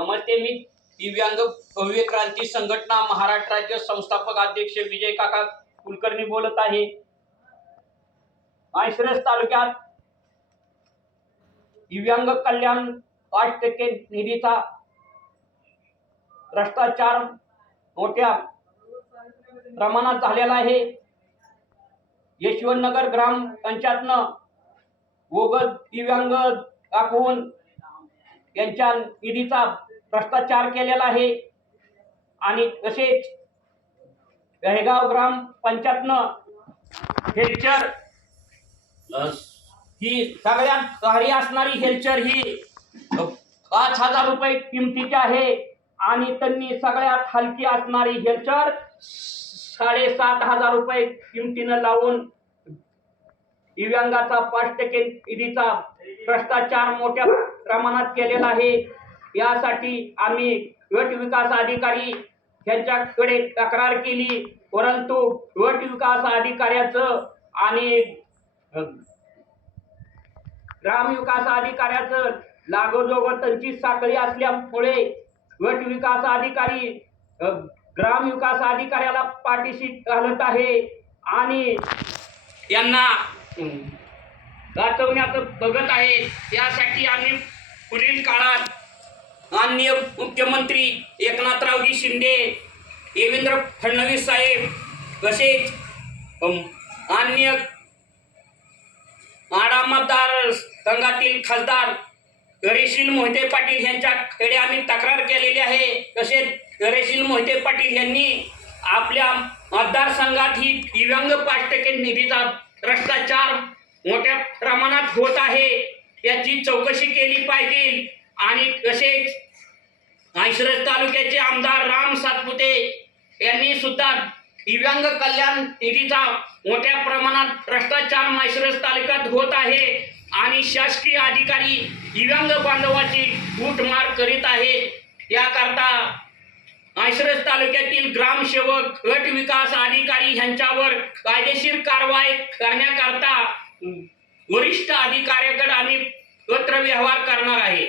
नमस्ते मी दिव्यांग भव्य क्रांती संघटना महाराष्ट्र राज्य संस्थापक अध्यक्ष विजय काका कुलकर्णी बोलत आहे. माळशिरस तालुक्यात दिव्यांग कल्याण पाच टक्के निधीचा भ्रष्टाचार मोठ्या प्रमाणात झालेला आहे. यशवंतनगर ग्राम पंचायतनं वोगद दिव्यांग दाखवून यांच्या निधीचा भ्रष्टाचार केलेला आहे. आणि तसेच दहेगाव ग्राम पंचायतनं हेल्चर ही सगळ्यात भारी असणारी हेल्चर ही पाच हजार रुपये किमतीची आहे. आणि त्यांनी सगळ्यात हलकी असणारी हेल्चर साडेसात हजार रुपये किमतीनं लावून दिव्यांगाचा पाच टक्के निधीचा भ्रष्टाचार मोठ्या प्रमाणात केलेला आहे. यासाठी आम्ही गट विकास अधिकारी यांच्याकडे तक्रार केली. परंतु गट विकास अधिकाऱ्याचं आणि ग्रामविकास अधिकाऱ्याचं लागोजोग त्यांची साखळी असल्यामुळे गट विकास अधिकारी ग्रामविकास अधिकाऱ्याला पाठीशी घालत आहे आणि यांना वाचवण्याचं बघत आहे. यासाठी आम्ही पुढील काळात माननीय मुख्यमंत्री एकनाथरावजी शिंदे देवेंद्र फडणवीस साहेब तसेच अम, माननीय माडा मतदार संघातील खासदार गरेशील मोहिते पाटील यांच्याकडे आम्ही तक्रार केलेली आहे. तसेच गरेशील मोहिते पाटील यांनी आपल्या मतदारसंघात ही दिव्यांग पाच टक्के निधीचा भ्रष्टाचार मोठ्या प्रमाणात होत आहे. याची चौकशी केली पाहिजे. आणि तसेच माळशिरस तालुक्याचे आमदार राम सातपुते यांनी सुद्धा दिव्यांग कल्याण निधीचा मोठ्या प्रमाणात भ्रष्टाचार माळशिरस तालुक्यात होत आहे आणि शासकीय अधिकारी दिव्यांग बांधवाची लूटमार करीत आहेत. याकरता माळशिरस तालुक्यातील ग्रामसेवक गट विकास अधिकारी यांच्यावर कायदेशीर कारवाई करण्याकरता वरिष्ठ अधिकाऱ्याकडे आम्ही पत्रव्यवहार करणार आहे.